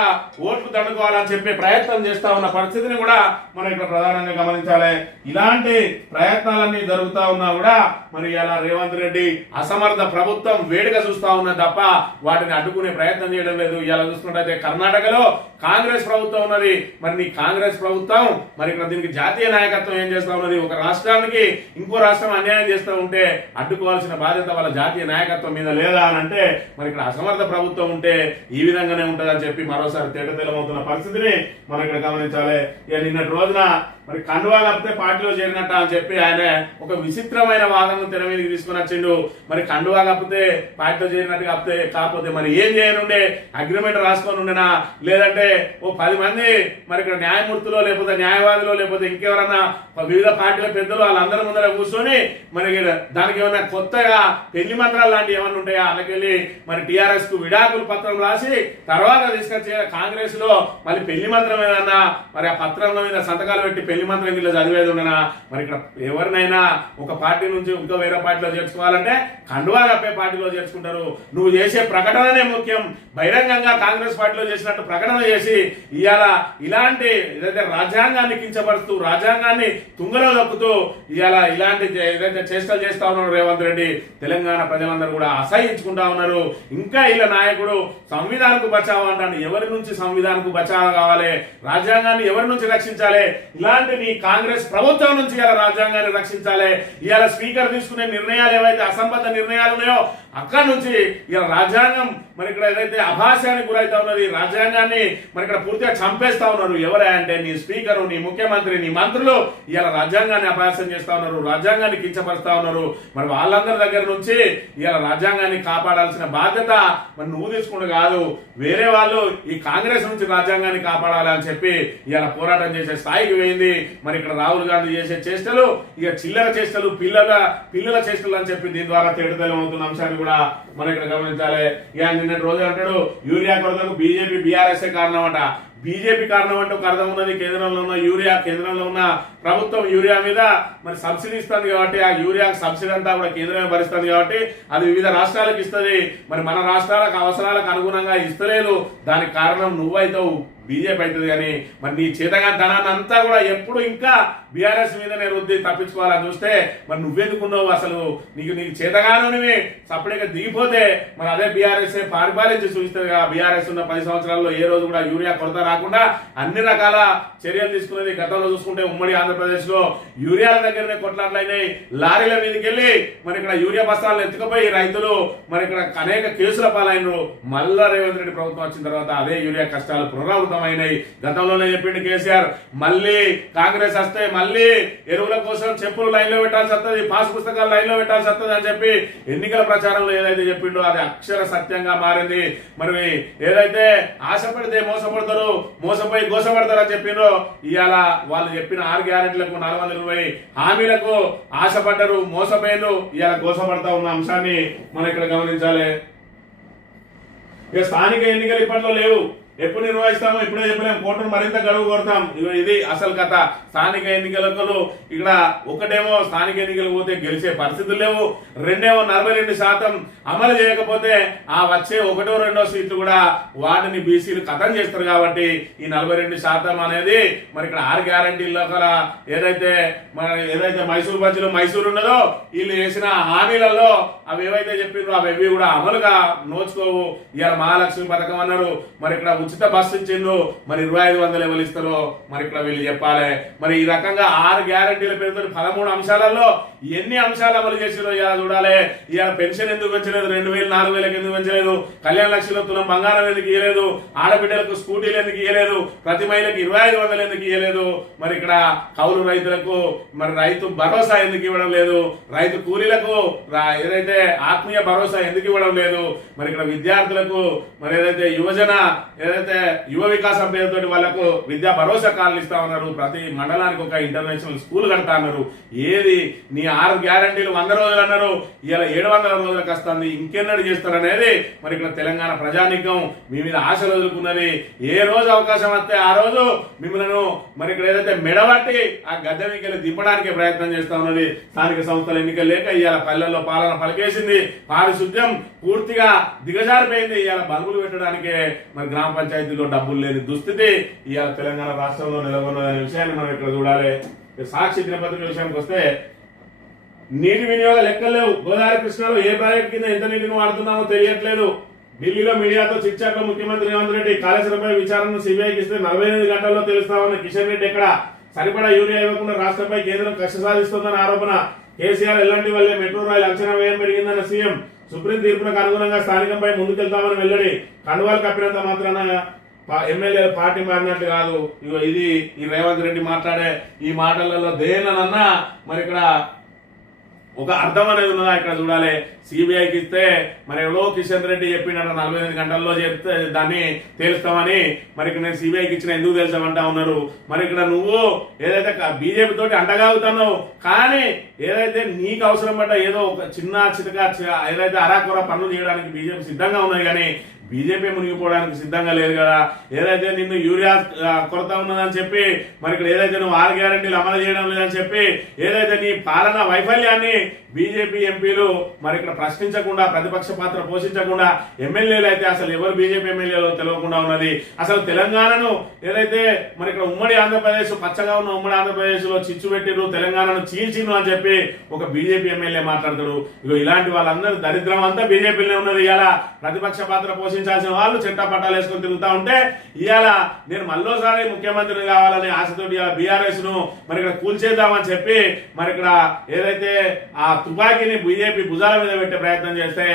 ఓట్లు దండుకోవాలని చెప్పే ప్రయత్నం చేస్తా ఉన్న పరిస్థితిని కూడా మనం ఇక్కడ ప్రధానంగా గమనించాలి. ఇలాంటి ప్రయత్నాలన్నీ జరుగుతా ఉన్నా కూడా మరి అలా రేవంత్ రెడ్డి అసమర్థ ప్రభుత్వం వేడుక చూస్తా ఉన్న తప్ప వాటిని అడ్డుకునే ప్రయత్నం చేయడం లేదు. ఇలా చూసుకుంటే కర్ణాటకలో కాంగ్రెస్ ప్రభుత్వం ఉన్నది. మరి నీ కాంగ్రెస్ ప్రభుత్వం మరి ఇక్కడ దీనికి జాతీయ నాయకత్వం ఏం చేస్తా ఉన్నది? ఒక రాష్ట్రానికి ఇంకో రాష్ట్రం అన్యాయం చేస్తూ ఉంటే అడ్డుకోవాల్సిన బాధ్యత వాళ్ళ జాతీయ నాయకత్వం మీద లేదా అని అంటే మరి ఇక్కడ అసమర్థ ప్రభుత్వం ఉంటే ఈ విధంగానే ఉంటుందని చెప్పి మరోసారి తేటతెలమవుతున్న పరిస్థితిని మనకి ఇక్కడ గమనించాలి. ఇక నిన్నటి రోజున మరి కండువా కప్పితే పార్టీలో చేరినట్ట అని చెప్పి ఆయన ఒక విచిత్రమైన వాదనను తెర మీదకి తీసుకుని వచ్చిండు. మరి కండువా కప్పితే పార్టీలో చేరినట్టు కప్పితే కాకపోతే మరి ఏం చేయనుండే? అగ్రిమెంట్ రాసుకొని ఉండనా? లేదంటే ఓ పది మంది మరి ఇక్కడ న్యాయమూర్తిలో లేకపోతే న్యాయవాదిలో లేకపోతే ఇంకెవరన్నా వివిధ పార్టీల పెద్దలు వాళ్ళందరి ముందర కూర్చొని మరి ఇక్కడ దానికి ఏమైనా కొత్తగా పెళ్ళి మంత్రాలు లాంటివి ఏమైనా ఉంటాయా? అందుకెళ్ళి మరి టిఆర్ఎస్కు విడాకుల పత్రం రాసి తర్వాత తీసుకొచ్చి కాంగ్రెస్లో మళ్ళీ పెళ్ళి మంత్రం ఏదన్నా మరి ఆ పత్రంలో మీద సంతకాలు పెట్టి పెళ్ళి మాత్రం గిట్ల చదివేది ఉండనా? మరి ఇక్కడ ఎవరినైనా ఒక పార్టీ నుంచి ఇంకో వేరే పార్టీలో చేర్చుకోవాలంటే కండువా కప్పే పార్టీలో చేర్చుకుంటారు. నువ్వు చేసే ప్రకటననే ముఖ్యం. బహిరంగంగా కాంగ్రెస్ పార్టీలో చేసినట్టు ప్రకటన చేసి ఇవాళ ఇలాంటి ఏదైతే రాజ్యాంగాన్ని కించపరుస్తూ రాజ్యాంగాన్ని తుంగలో దొక్కుతూ ఇవాళ ఇలాంటి ఏదైతే చేష్టలు చేస్తా ఉన్నారు రేవంత్ రెడ్డి తెలంగాణ ప్రజలందరూ కూడా అసహించుకుంటా ఉన్నారు. ఇంకా ఇలా నాయకుడు సంవిధానకు బచావు అంటాను ఎవరి నుంచి సంవిధానకు బచావ కావాలి? రాజ్యాంగాన్ని ఎవరి నుంచి రక్షించాలి? ఇలాంటి నీ కాంగ్రెస్ ప్రభుత్వం నుంచి ఇలా రాజ్యాంగాన్ని రక్షించాలి. ఇవాళ స్పీకర్ తీసుకునే నిర్ణయాలు ఏవైతే అసంబద్ధ నిర్ణయాలు ఉన్నాయో అక్కడి నుంచి ఇలా రాజ్యాంగం మరి ఇక్కడ ఏదైతే అభాస్యానికి గురైతా ఉన్నది రాజ్యాంగాన్ని మరి ఇక్కడ పూర్తిగా చంపేస్తా ఉన్నారు. ఎవరే అంటే నీ స్పీకర్ నీ ముఖ్యమంత్రి నీ మంత్రులు ఇలా రాజ్యాంగాన్ని అభాస్యం చేస్తా ఉన్నారు రాజ్యాంగాన్ని కించపరుస్తా ఉన్నారు. మరి వాళ్ళందరి దగ్గర నుంచి ఇలా రాజ్యాంగాన్ని కాపాడాల్సిన బాధ్యత మరి నువ్వు తీసుకుంటూ కాదు వేరే వాళ్ళు ఈ కాంగ్రెస్ నుంచి రాజ్యాంగాన్ని కాపాడాలి అని చెప్పి ఇలా పోరాటం చేసే స్థాయికి పోయింది. మరి ఇక్కడ రాహుల్ గాంధీ చేసే చేష్టలు ఇక చిల్లర చేష్టలు పిల్లల పిల్లల చేష్టలు అని చెప్పి దీని ద్వారా తేడుతలం అవుతున్న అంశాన్ని కూడా మనం ఇక్కడ గమనించాలి. ఇక నిన్నటి రోజు అంటాడు యూరియా కొరతకు బీజేపీ బీఆర్ఎస్ఏ కారణం అంట. బీజేపీ కారణం అంటే ఒక అర్థం ఉన్నది. కేంద్రంలో ఉన్న యూరియా కేంద్రంలో ఉన్న ప్రభుత్వం యూరియా మీద మరి సబ్సిడీ ఇస్తుంది కాబట్టి ఆ యూరియా సబ్సిడీ అంతా కూడా కేంద్రమే భరిస్తుంది కాబట్టి అది వివిధ రాష్ట్రాలకు ఇస్తుంది. మరి మన రాష్ట్రాలకు అవసరాలకు అనుగుణంగా ఇస్తలేదు. దానికి కారణం నువ్వైతావు బీజేపీ అవుతుంది కానీ మరి నీ చేతగా ధనాన్ని అంతా కూడా ఎప్పుడు ఇంకా బీఆర్ఎస్ మీదనే రుద్ది తప్పించుకోవాలని చూస్తే మరి నువ్వెందుకున్నావు అసలు? నీకు నీకు చేతగానోనివి సపరేట్గా దిగిపోతే మరి అదే బీఆర్ఎస్ పరిపాలించి చూస్తే బీఆర్ఎస్ ఉన్న పది సంవత్సరాల్లో ఏ రోజు కూడా యూరియా కొరత కాకుండా అన్ని రకాల చర్యలు తీసుకున్నది గతంలో చూసుకుంటే ఉమ్మడి ఆంధ్రప్రదేశ్లో యూరియాల దగ్గరనే కొట్లాట్లయినాయి లారీల మీదకి వెళ్ళి మరి ఇక్కడ యూరియా బస్తాలను ఎత్తుకుపోయి రైతులు మరి ఇక్కడ అనేక కేసుల పాలైనరు. మళ్ళా రేవంత్ రెడ్డి ప్రభుత్వం వచ్చిన తర్వాత అదే యూరియా కష్టాలు పునరావృతమైనాయి. గతంలోనే చెప్పిండు కేసీఆర్ మళ్ళీ కాంగ్రెస్ వస్తే మళ్ళీ ఎరువుల కోసం చెప్పులు లైన్లో పెట్టాల్సి వస్తుంది పాస్ పుస్తకాలు లైన్లో పెట్టాల్సి వస్తుంది అని చెప్పి ఎన్నికల ప్రచారంలో ఏదైతే చెప్పిండో అది అక్షర సత్యంగా మారింది. మరి ఏదైతే ఆశపడితే మోసపడతారు మోసపోయి గోసపడతారని చెప్పినో ఇవాళ వాళ్ళు చెప్పిన ఆరు గ్యారెంటీలకు నాలుగు వందల ఇరవై హామీలకు ఆశపడ్డరు మోసపోయినరు ఇవాళ గోసపడతా ఉన్న అంశాన్ని మనం ఇక్కడ గమనించాలి. ఇక స్థానిక ఎన్నికలు ఇప్పట్లో లేవు. ఎప్పుడు నిర్వహిస్తామో ఇప్పుడే చెప్పలేము కోర్టును మరింత గడువు కొడతాం. ఇది అసలు కథ. స్థానిక ఎన్నికలకు ఇక్కడ ఒకటేమో స్థానిక ఎన్నికలు పోతే గెలిచే పరిస్థితులు లేవు. రెండేమో నలభై రెండు శాతం అమలు చేయకపోతే ఆ వచ్చే ఒకటో రెండో సీట్లు కూడా వాటిని బీసీలు కథం చేస్తారు కాబట్టి ఈ నలభై రెండు శాతం అనేది మరి ఇక్కడ ఆరు గ్యారంటీల్లో గల ఏదైతే మన ఏదైతే మైసూరు బజ్జీలో మైసూరు ఉన్నదో వీళ్ళు వేసిన హామీలలో అవి ఏవైతే చెప్పిండ్రో అవి కూడా అమలుగా నోచుకోవు. ఇవాళ మహాలక్ష్మి పథకం అన్నారు. మరి ఇక్కడ ఉచిత బస్సు ఇచ్చిందో మరి ఇరవై ఐదు వందలు ఎవరు ఇస్తారో మరి ఇక్కడ వీళ్ళు చెప్పాలి. మరి ఈ రకంగా ఆరు గ్యారంటీల పేరుతో పదమూడు అంశాలలో ఎన్ని అంశాలు అమలు చేసిరో ఇలా చూడాలి. ఇలా పెన్షన్ ఎందుకు పెంచలేదు? రెండు వేలు నాలుగు వేలకు ఎందుకు పెంచలేదు? కళ్యాణ లక్షల తులం బంగారం ఎందుకు ఇవ్వలేదు ఆడబిడ్డలకు స్కూటీలు ఎందుకు ఇవ్వలేదు ప్రతి మహిళకు ఇరవై ఐదు వందలు ఎందుకు ఇవ్వలేదు మరి ఇక్కడ కౌలు రైతులకు మరి రైతు భరోసా ఎందుకు ఇవ్వడం లేదు? రైతు కూలీలకు ఏదైతే ఆత్మీయ భరోసా ఎందుకు ఇవ్వడం లేదు? మరి ఇక్కడ విద్యార్థులకు మరి ఏదైతే యువజన ఏదైతే యువ వికాసం పేరుతోటి వాళ్ళకు విద్యా భరోసా కార్డులు ఇస్తా ఉన్నారు. ప్రతి మండలానికి ఒక ఇంటర్నేషనల్ స్కూల్ కడతా ఉన్నారు. ఏది నీ ఆరు గ్యారంటీలు వంద రోజులు అన్నారు. ఇలా ఏడు వందల రోజులకు వస్తుంది ఇంకెన్నడు చేస్తారనేది మరి ఇక్కడ తెలంగాణ ప్రజానీకం మీ మీద ఆశలు వదులుకున్నది. ఏ రోజు అవకాశం వస్తే ఆ రోజు మిమ్మల్ని మరి ఇక్కడ ఏదైతే మెడబట్టి ఆ గద్దె మీకెళ్ళి దింపడానికి ప్రయత్నం చేస్తా ఉన్నది. స్థానిక సంస్థల ఎన్నికలు లేక ఇవాళ పల్లెల్లో పాలన పలికేసింది. పారిశుద్ధ్యం పూర్తిగా దిగజారిపోయింది. ఇవాళ బల్బులు పెట్టడానికే మరి గ్రామ పంచాయతీలో డబ్బులు లేని దుస్థితి ఇవాళ తెలంగాణ రాష్ట్రంలో నెలకొన్నదనే విషయాన్ని మనం ఇక్కడ చూడాలి. సాక్షి దినపత్రిక విషయానికి వస్తే నీటి వినియోగ లెక్కలు లేవు. గోదావరి కృష్ణలో ఏ ప్రాజెక్ట్ కింద ఎంత నీటిని వాడుతున్నామో తెలియట్లేదు. ఢిల్లీలో మీడియాతో చిచ్చాక ముఖ్యమంత్రి రేవంత్ రెడ్డి కాళేశ్వరంపై విచారణను సిబిఐకి ఇస్తే నలభై ఎనిమిది గంటల్లో తెలుస్తామన్న కిషన్ రెడ్డి ఎక్కడ? సరిపడా యూరియా ఇవ్వకుండా రాష్ట్రంపై కేంద్రం కక్ష సాధిస్తోందన్న ఆరోపణ. కేసీఆర్ ఎలాంటి వల్లే మెట్రో రైలు అంచనా వ్యయం పెరిగిందన్న సీఎం సుప్రీం తీర్పునకు అనుగుణంగా స్థానికంపై ముందుకెళ్తామని వెల్లడి. కండువాలు కప్పినంత మాత్రాన పా- ఎమ్మెల్యే పార్టీ మారినట్టు కాదు. ఇది ఈ రేవంత్ రెడ్డి మాట్లాడే ఈ మాటలలో దేనన్నా మరి ఇక్కడ ఒక అర్థం అనేది ఉన్నదా ఇక్కడ చూడాలి? సిబిఐకి ఇస్తే మరి ఎవరో కిషన్ రెడ్డి చెప్పినట్టు నలభై ఎనిమిది గంటల్లో చెప్తే దాన్ని తేలుస్తామని మరి ఇక్కడ నేను సిబిఐకి ఇచ్చిన ఎందుకు తెలుసామంటా ఉన్నారు? మరి ఇక్కడ నువ్వు ఏదైతే బీజేపీ తోటి అండగాగుతున్నావు కానీ ఏదైతే నీకు అవసరం పడ్డ ఏదో ఒక చిన్న చితక ఏదైతే అరాకొర పనులు చేయడానికి బీజేపీ సిద్ధంగా ఉన్నది కానీ బీజేపీ మునిగిపోవడానికి సిద్ధంగా లేదు కదా. ఏదైతే నిన్ను యూరియా కొరత ఉన్నదని చెప్పి మరి ఇక్కడ ఏదైతే నువ్వు ఆరు గ్యారంటీలు అమలు చేయడం లేదని చెప్పి ఏదైతే నీ పాలన వైఫల్యాన్ని బీజేపీ ఎంపీలు మరి ఇక్కడ ప్రశ్నించకుండా ప్రతిపక్ష పాత్ర పోషించకుండా ఎమ్మెల్యేలు అయితే అసలు ఎవరు బీజేపీ ఎమ్మెల్యేలో తెలియకుండా ఉన్నది. అసలు తెలంగాణను ఏదైతే మరి ఇక్కడ ఉమ్మడి ఆంధ్రప్రదేశ్ పచ్చగా ఉన్న ఉమ్మడి ఆంధ్రప్రదేశ్లో చిచ్చు పెట్టిరు తెలంగాణను చీల్చిండ్రు అని చెప్పి ఒక బీజేపీ ఎమ్మెల్యే మాట్లాడతాడు. ఇగో ఇలాంటి వాళ్ళందరూ దరిద్రం అంతా బీజేపీలోనే ఉన్నది ఇలా ప్రతిపక్ష పాత్ర పోషించాల్సిన వాళ్ళు చెట్టా పట్టాలు వేసుకొని తిరుగుతా ఉంటే ఇవాళ నేను మళ్ళోసారి ముఖ్యమంత్రిని కావాలనే ఆశతోటి ఇవాళ బీఆర్ఎస్ను మరి ఇక్కడ కూల్చేద్దామని చెప్పి మరి ఇక్కడ ఏదైతే ఆ తుపాకీని బీజేపీ భుజాల మీద పెట్టే ప్రయత్నం చేస్తే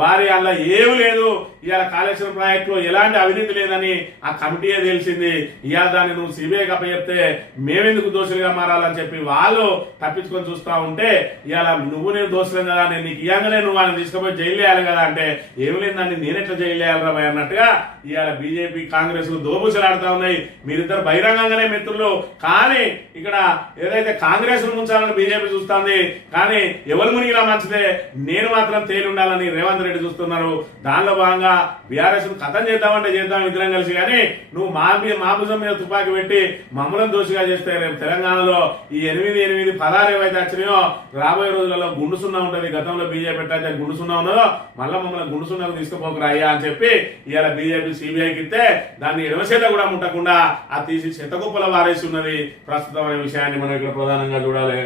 వారి అలా ఏమి లేదు. ఇవాళ కాళేశ్వరం ప్రాజెక్టులో ఎలాంటి అవినీతి లేదని ఆ కమిటీయే తెలిసింది. ఇవాళ దాన్ని నువ్వు సిబిఐకి అప్పచెప్తే మేమెందుకు దోషులుగా మారాలని చెప్పి వాళ్ళు తప్పించుకొని చూస్తా ఉంటే ఇవాళ నువ్వు నేను దోషులం కదా నేను నీకు ఇయ్యంగానే నువ్వు వాళ్ళని తీసుకుపోయి జైలు వేయాలి కదా అంటే ఏమి లేదు దాన్ని నేనెట్లా జైలు చేయాలరా అన్నట్టుగా ఇవాళ బీజేపీ కాంగ్రెస్ దోబుసలాడుతా ఉన్నాయి. మీరిద్దరు బహిరంగంగానే మిత్రులు. కానీ ఇక్కడ ఏదైతే కాంగ్రెస్ ముంచాలని బీజేపీ చూస్తుంది కానీ ఎవరు మునిగినా మంచిదే. నేను మాత్రం తేలి ఉండాలని రేవంత్ రెడ్డి చూస్తున్నారు. దానిలో భాగంగా బీఆర్ఎస్ కథం చేద్దామంటే చేద్దాం ఇద్దరం కలిసి. కానీ నువ్వు మా మీద మా భుజం మీద తుపాకీ పెట్టి మమ్మలను దోషిగా చేస్తే రేపు తెలంగాణలో ఈ ఎనిమిది ఎనిమిది పదహారు ఏవైతే వచ్చినాయో రాబోయే రోజులలో గుండు సున్నా ఉంటుంది. గతంలో బీజేపీ అయితే గుండు సున్నా ఉన్నదో మళ్ళీ మమ్మల్ని గుండు సున్నాకు తీసుకుపోకరా అయ్యా అని చెప్పి ఇవాళ బీజేపీ సిబిఐకి ఇస్తే దాన్ని ఎడమచేత కూడా ముట్టకుండా ఆ తీసి చెత్తకుప్పల వారేసి ఉన్నది ప్రస్తుతం అనే విషయాన్ని మనం ఇక్కడ ప్రధానంగా చూడాలి.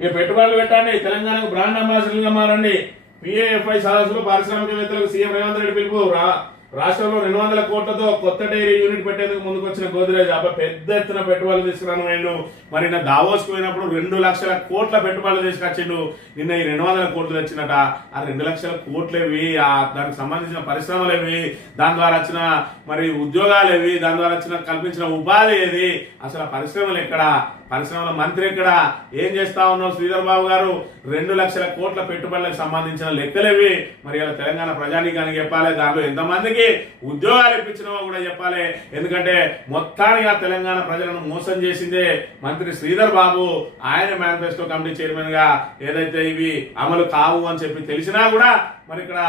ఇక పెట్టుబడులు పెట్టండి తెలంగాణకు బ్రాండ్ అంబాసిడర్గా మారండి. పిఏఎఫ్ఐ సదస్సులో పారిశ్రామికవేత్తలకు సీఎం రేవంత్ రెడ్డి పిలుపు రా- రాష్ట్రంలో రెండు వందల కోట్లతో కొత్త డైరీ యూనిట్ పెట్టేందుకు ముందుకు వచ్చిన గోద్రేజ్ అబ్బా పెద్ద ఎత్తున పెట్టుబడులు తీసుకురాను వీళ్ళు మరి నిన్న దావోస్ పోయినప్పుడు రెండు లక్షల కోట్ల పెట్టుబడులు తీసుకొచ్చిండు. నిన్న ఈ రెండు వందల కోట్లు వచ్చినట ఆ రెండు లక్షల కోట్లేవి ఆ దానికి సంబంధించిన పరిశ్రమలు ఏవి దాని ద్వారా వచ్చిన మరి ఉద్యోగాలు ఏవి దాని ద్వారా వచ్చిన కల్పించిన ఉపాధి ఏది? అసలు ఆ పరిశ్రమలు ఎక్కడ? పరిశ్రమల మంత్రి ఇక్కడ ఏం చేస్తా ఉన్నావు శ్రీధర్ బాబు గారు? రెండు లక్షల కోట్ల పెట్టుబడులకు సంబంధించిన లెక్కలేవి. మరి ఇలా తెలంగాణ ప్రజానీకానికి చెప్పాలి దాంట్లో ఎంతమందికి ఉద్యోగాలు ఇప్పించినవో కూడా చెప్పాలి. ఎందుకంటే మొత్తానికి ఆ తెలంగాణ ప్రజలను మోసం చేసిందే మంత్రి శ్రీధర్ బాబు. ఆయన మేనిఫెస్టో కమిటీ చైర్మన్గా ఏదైతే ఇవి అమలు కావు అని చెప్పి తెలిసినా కూడా మరి ఇక్కడ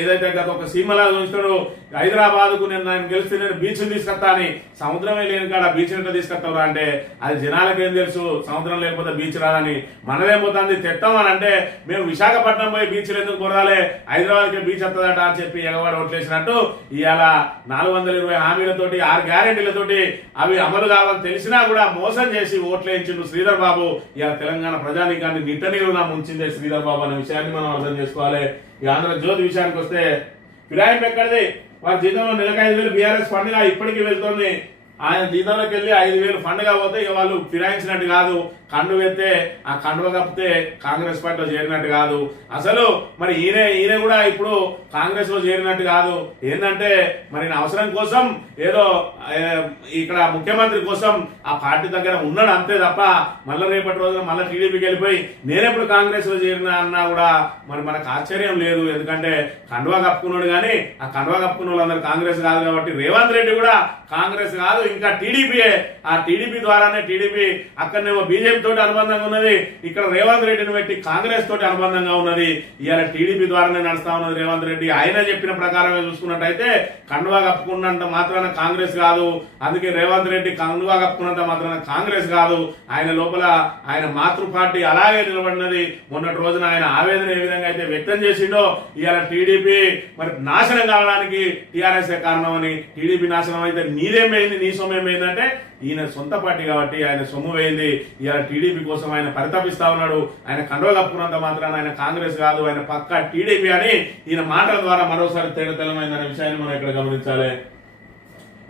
ఏదైతే గత ఒక సీమలా చూస్తాడు హైదరాబాద్కు నేను నేను గెలిస్తే నేను బీచ్ తీసుకొస్తా అని సముద్రమే లేని కాడ బీచ్ ఎట్లా తీసుకొస్తావు అంటే అది జనాలకు ఏం తెలుసు? సముద్రం లేకపోతే బీచ్ రాదని మనదేం పోతుంది అని అంటే మేము విశాఖపట్నం పోయి బీచ్లు ఎందుకు కొరాలి హైదరాబాద్కి బీచ్ వస్తుందట అని చెప్పి ఎగవాడు ఓట్లేసినట్టు ఇవాళ నాలుగు వందల ఇరవై హామీలతోటి ఆరు గ్యారెంటీలతోటి అవి అమలు కావాలని తెలిసినా కూడా మోసం చేసి ఓట్లేయించిండు శ్రీధర్ బాబు. ఇవాళ తెలంగాణ ప్రజానీకాన్ని నిట్ట నీరునా ముంచిందే శ్రీధర్ బాబు అనే విషయాన్ని మనం అర్థం చేసుకోవాలి. ఈ ఆంధ్రజ్యోతి విషయానికి వస్తే ఫిరాయింపు ఎక్కడిది? వారి జీతంలో నెలకు ఐదు వేలు బీఆర్ఎస్ ఫండ్గా ఇప్పటికీ వెళ్తోంది. ఆయన జీతంలోకి వెళ్ళి ఐదు వేలు ఫండ్గా పోతే ఇక వాళ్ళు ఫిరాయించినట్టు కాదు. కండు వెళ్తే ఆ కండువ కప్పితే కాంగ్రెస్ పార్టీలో చేరినట్టు కాదు. అసలు మరి ఈయన ఈయన కూడా ఇప్పుడు కాంగ్రెస్లో చేరినట్టు కాదు. ఏంటంటే మరి నా అవసరం కోసం ఏదో ఇక్కడ ముఖ్యమంత్రి కోసం ఆ పార్టీ దగ్గర ఉన్నాడు అంతే తప్ప మళ్ళీ రేపటి రోజున మళ్ళీ టీడీపీకి వెళ్ళిపోయి నేనెప్పుడు కాంగ్రెస్లో చేరినా అన్నా కూడా మరి మనకు ఆశ్చర్యం లేదు. ఎందుకంటే కండువా కప్పుకున్నాడు కానీ ఆ కండువా కప్పుకున్న వాళ్ళందరూ కాంగ్రెస్ కాదు కాబట్టి రేవంత్ రెడ్డి కూడా కాంగ్రెస్ కాదు ఇంకా టీడీపీయే. ఆ టీడీపీ ద్వారానే టీడీపీ అక్కడనేమో బీజేపీ తోటి అనుబంధంగా ఉన్నది. ఇక్కడ రేవంత్ రెడ్డిని పెట్టి కాంగ్రెస్ తోటి అనుబంధంగా ఉన్నది. ఇవాళ టీడీపీ ద్వారానే నడుస్తా ఉన్నది రేవంత్ రెడ్డి. ఆయన చెప్పిన ప్రకారమే చూసుకున్నట్టయితే కండువా కప్పుకున్నంత మాత్రాన కాంగ్రెస్ కాదు. అందుకే రేవంత్ రెడ్డి కండువా కప్పుకున్నంత మాత్రాన కాంగ్రెస్ కాదు. ఆయన లోపల ఆయన మాతృ పార్టీ అలాగే నిలబడినది. మొన్నటి రోజున ఆయన ఆవేదన ఏ విధంగా అయితే వ్యక్తం చేసిండో ఇవాళ టీడీపీ మరి నాశనం కావడానికి టీఆర్ఎస్ కారణమని టీడీపీ నాశనం అయితే నీదేమైంది నీ సమయం ఏం ఈయన సొంత పార్టీ కాబట్టి ఆయన సొమ్ము వేయింది. ఇలా టీడీపీ కోసం ఆయన పరితపిస్తా ఉన్నాడు. ఆయన కండవ కప్పుకున్నంత మాత్రాన ఆయన కాంగ్రెస్ కాదు ఆయన పక్క టీడీపీ అని ఈయన మాటల ద్వారా మరోసారి తేడతెలమైందనే విషయాన్ని మనం ఇక్కడ గమనించాలి.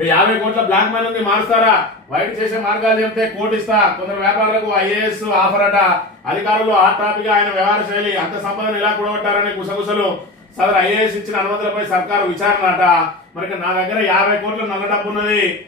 యాభై కోట్ల బ్లాక్ మనీ ఉంది మారుస్తారా? వైట్ చేసే మార్గాలు చెప్తే కోటి ఇస్తా కొందరు వ్యాపారులకు ఐఏఎస్ ఆఫర్ అట. అధికారులు ఆ టాపిక్ ఆయన వ్యవహార శైలి అంత సంపదను ఎలా కూడగొట్టారని గుసగుసలు. సదరు ఐఏఎస్ ఇచ్చిన అనుమతులపై సర్కారు విచారణ అట. మరి నా దగ్గర యాభై కోట్ల నల్ల డబ్బు ఉన్నది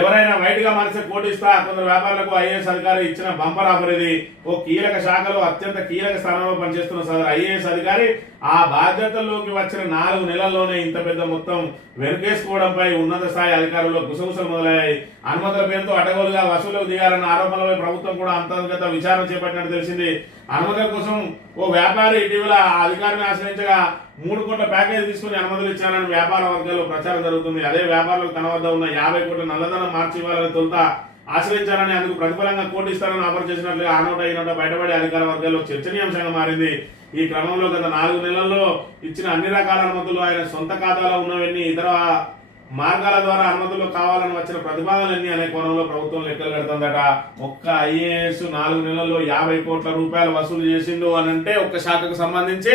ఎవరైనా వైట్గా మనసు కోటిస్తా కొందరు వ్యాపారులకు ఐఏఎస్ అధికారి ఇచ్చిన బంపర్ ఆఫర్ ఇది. ఓ కీలక శాఖలో అత్యంత కీలక స్థానంలో పనిచేస్తున్న సదరు ఐఏఎస్ అధికారి. ఆ బాధ్యతల్లోకి వచ్చిన నాలుగు నెలల్లోనే ఇంత పెద్ద మొత్తం వెనుకేసుకోవడంపై ఉన్నత స్థాయి అధికారులు గుసగుసలు మొదలయ్యాయి. అనుమతుల పేరుతో అటగోలుగా వసూలు దిగాలన్న ఆరోపణలపై ప్రభుత్వం కూడా అంతర్గత విచారణ చేపట్టినట్టు తెలిసింది. అనుమతుల కోసం ఓ వ్యాపారి ఇటీవల ఆ అధికారిని ఆశ్రయించగా మూడు కోట్ల ప్యాకేజ్ తీసుకుని అనుమతులు ఇచ్చారని వ్యాపార వర్గాల్లో ప్రచారం జరుగుతుంది. అదే వ్యాపారులకు తన వద్ద ఉన్న యాభై కోట్ల నల్లధనం మార్చి ఇవ్వాలని తొలుత ఆశ్రయించారని అందుకు ప్రతిఫలంగా కోటి ఇస్తారని ఆఫర్ చేసినట్లుగా ఆ నోట ఈ నోట బయటపడి అధికార వర్గాల్లో చర్చనీయాంశంగా మారింది. ఈ క్రమంలో గత నాలుగు నెలల్లో ఇచ్చిన అన్ని రకాల అనుమతులు ఆయన సొంత ఖాతాలో ఉన్నవన్నీ ఇతర మార్గాల ద్వారా అనుమతులు కావాలని వచ్చిన ప్రతిపాదనలన్నీ అనే కోణంలో ప్రభుత్వం లెక్కలు కడుతుందట ఒక్క ఐఏఎస్ నాలుగు నెలల్లో యాభై కోట్ల రూపాయలు వసూలు చేసిండు అని అంటే ఒక్క శాఖకు సంబంధించి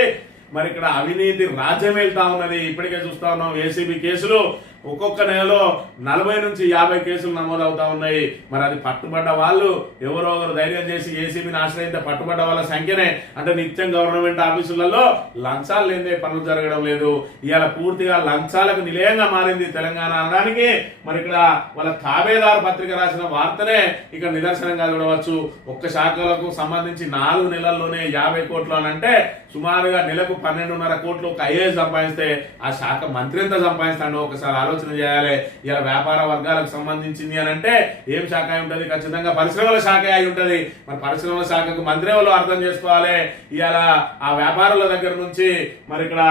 మరి ఇక్కడ అవినీతి రాజ్యం వెళ్తా ఉన్నది. ఇప్పటికే చూస్తా ఉన్నాం ఏసీబీ కేసులు. ఒక్కొక్క నెలలో నలభై నుంచి యాభై కేసులు నమోదు అవుతా ఉన్నాయి. మరి అది పట్టుబడ్డ వాళ్ళు ఎవరో ఒకరు ధైర్యం చేసి ఏసీబీని ఆశ్రయిస్తే పట్టుబడ్డ వాళ్ళ సంఖ్యనే అంటే నిత్యం గవర్నమెంట్ ఆఫీసులలో లంచాలు లేదే పనులు జరగడం లేదు. ఇవాళ పూర్తిగా లంచాలకు నిలయంగా మారింది తెలంగాణ అనడానికి మరి ఇక్కడ వాళ్ళ తాబేదారు పత్రిక రాసిన వార్తనే ఇక్కడ నిదర్శనంగా చూడవచ్చు. ఒక్క శాఖలకు సంబంధించి నాలుగు నెలల్లోనే యాభై కోట్లు అని అంటే సుమారుగా నెలకు పన్నెండున్నర కోట్లు ఒక ఐఏఎస్ సంపాదిస్తే ఆ శాఖ మంత్రి ఎంత సంపాదిస్తాడో ఒకసారి ఆలోచన చేయాలి. ఇలా వ్యాపార వర్గాలకు సంబంధించింది అని అంటే ఏం శాఖ అయి ఉంటది? ఖచ్చితంగా పరిశ్రమల శాఖ అయి ఉంటది. మరి పరిశ్రమల శాఖకు మంత్రి వాళ్ళు అర్థం చేసుకోవాలి? ఇలా ఆ వ్యాపారుల దగ్గర నుంచి మరి ఇక్కడ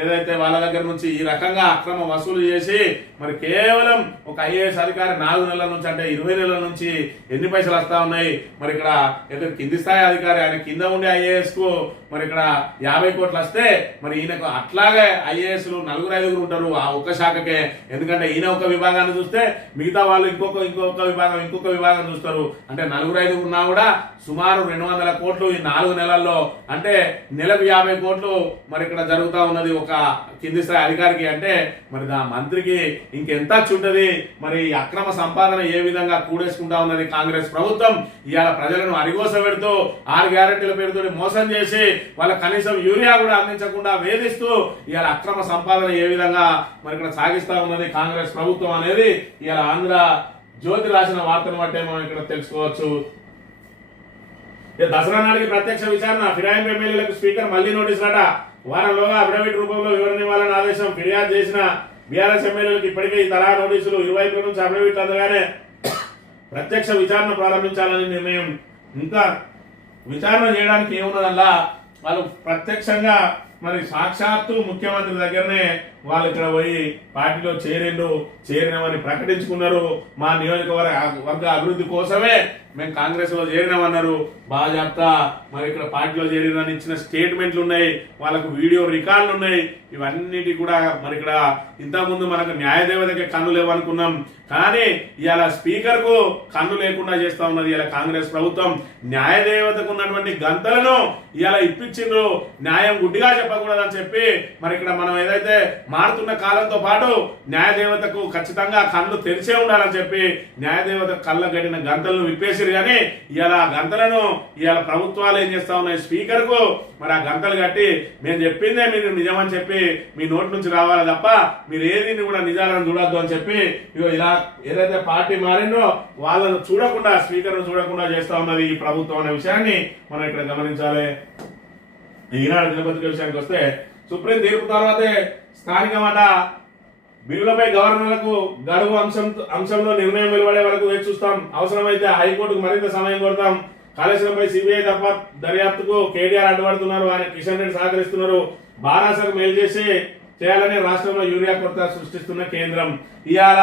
ఏదైతే వాళ్ళ దగ్గర నుంచి ఈ రకంగా అక్రమ వసూలు చేసి మరి కేవలం ఒక ఐఏఎస్ అధికారి నాలుగు నెలల నుంచి అంటే ఇరవై నెలల నుంచి ఎన్ని పైసలు వస్తా ఉన్నాయి? మరి ఇక్కడ ఏదైతే కింది స్థాయి అధికారి ఆయన కింద ఉండే ఐఏఎస్కు మరి ఇక్కడ యాభై కోట్లు వస్తే మరి ఈయనకు అట్లాగే ఐఏఎస్లు నలుగురు ఐదుగురు ఉంటారు ఆ ఒక్క శాఖకే. ఎందుకంటే ఈయన ఒక విభాగాన్ని చూస్తే మిగతా వాళ్ళు ఇంకొక ఇంకొక విభాగం ఇంకొక విభాగం చూస్తారు. అంటే నలుగురు ఐదుగురు ఉన్నా కూడా సుమారు రెండు వందల కోట్లు ఈ నాలుగు నెలల్లో. అంటే నెలకు యాభై కోట్లు మరి ఇక్కడ జరుగుతా ఉన్నది ఒక కింది స్థాయి అధికారికి. అంటే మరి దా మంత్రికి ఇంకెంత చుంటది మరి ఈ అక్రమ సంపాదన ఏ విధంగా కూడేసుకుంటా ఉన్నది కాంగ్రెస్ ప్రభుత్వం? ఇవాళ ప్రజలను అరిగోస పెడుతూ ఆరు గ్యారెంటీల పేరుతో మోసం చేసి వాళ్ళ కనీసం యూరియా కూడా అందించకుండా వేధిస్తూ ఇవాళ అక్రమ సంపాదన ఏ విధంగా మరి ఇక్కడ సాగిస్తా ఉన్నది? కాంగ్రెస్ ప్రభుత్వం అనేది ఇవాళ ఆంధ్ర జ్యోతి రాసిన వార్తను బట్టే మనం ఇక్కడ తెలుసుకోవచ్చు. దసరా నాటికి ప్రత్యక్ష విచారణ. ఫిరాయింపు ఎమ్మెల్యేలకు స్పీకర్ మళ్ళీ నోటీస్ అట వారంలోగా అఫిడవిట్ రూపంలో వివరణ ఇవ్వాలని ఆదేశం ఫిర్యాదు చేసిన బీఆర్ఎస్ ఎమ్మెల్యేలకు ఇప్పటికే ఈ తరహా నోటీసులు ఇరువైపుల నుంచి అఫిడవిట్ అందగానే ప్రత్యక్ష విచారణ ప్రారంభించాలని నిర్ణయం. ఇంకా విచారణ చేయడానికి ఏమున్నదల్లా? వాళ్ళు ప్రత్యక్షంగా మరి సాక్షాత్తు ముఖ్యమంత్రి దగ్గరనే వాళ్ళు ఇక్కడ పోయి పార్టీలో చేరిండు చేరినామని ప్రకటించుకున్నారు. మా నియోజకవర్గ వర్గ అభివృద్ధి కోసమే మేము కాంగ్రెస్లో చేరినామన్నారు. బాగా చెప్తా మరి ఇక్కడ పార్టీలో చేరినని ఇచ్చిన స్టేట్మెంట్లు ఉన్నాయి. వాళ్ళకు వీడియో రికార్డులు ఉన్నాయి. ఇవన్నిటి కూడా మరి ఇక్కడ ఇంతకుముందు మనకు న్యాయదేవతకి కన్ను లేవనుకున్నాం. కానీ ఇలా స్పీకర్కు కన్ను లేకుండా చేస్తా ఉన్నది ఇలా కాంగ్రెస్ ప్రభుత్వం. న్యాయదేవతకు ఉన్నటువంటి గంతలను ఇలా ఇప్పించిండ్రు. న్యాయం గుడ్డిగా చెప్పకూడదని చెప్పి మరి ఇక్కడ మనం ఏదైతే మారుతున్న కాలంతో పాటు న్యాయదేవతకు ఖచ్చితంగా కళ్ళు తెరిచే ఉండాలని చెప్పి న్యాయదేవత కళ్ళ గడిన గంతలను విప్పేసిరు. కానీ ఇలా ఆ గంటలను ఇవాళ ప్రభుత్వాలు ఏం చేస్తా ఉన్నాయి? స్పీకర్కు మరి ఆ గంతలు కట్టి మేము చెప్పిందే మీరు నిజమని చెప్పి మీ నోటి నుంచి రావాలి తప్ప మీరు ఏది కూడా నిజాలను చూడొద్దు అని చెప్పి ఇగో ఇలా ఏదైతే పార్టీ మారిందో వాళ్ళను చూడకుండా స్పీకర్ను చూడకుండా చేస్తా ఉన్నది ఈ ప్రభుత్వం అనే విషయాన్ని మనం ఇక్కడ గమనించాలి. ఈనాడు దినపత్రిక విషయానికి వస్తే సుప్రీం తీర్పు తర్వాతే స్థానికమాట బిల్లులపై గవర్నర్లకు గడువు అంశం అంశంలో నిర్ణయం వెలువడే వరకు వేచి చూస్తాం. అవసరమైతే హైకోర్టుకు మరింత సమయం కోరుతాం. కాళేశ్వరంపై సిబిఐ తప్ప దర్యాప్తుకు కేటీఆర్ అడ్డుపడుతున్నారు. ఆయన కిషన్ రెడ్డి సహకరిస్తున్నారు. బారాసకు మేలు చేసి చేయాలని రాష్ట్రంలో యూరియా కొరత సృష్టిస్తున్న కేంద్రం. ఇవాళ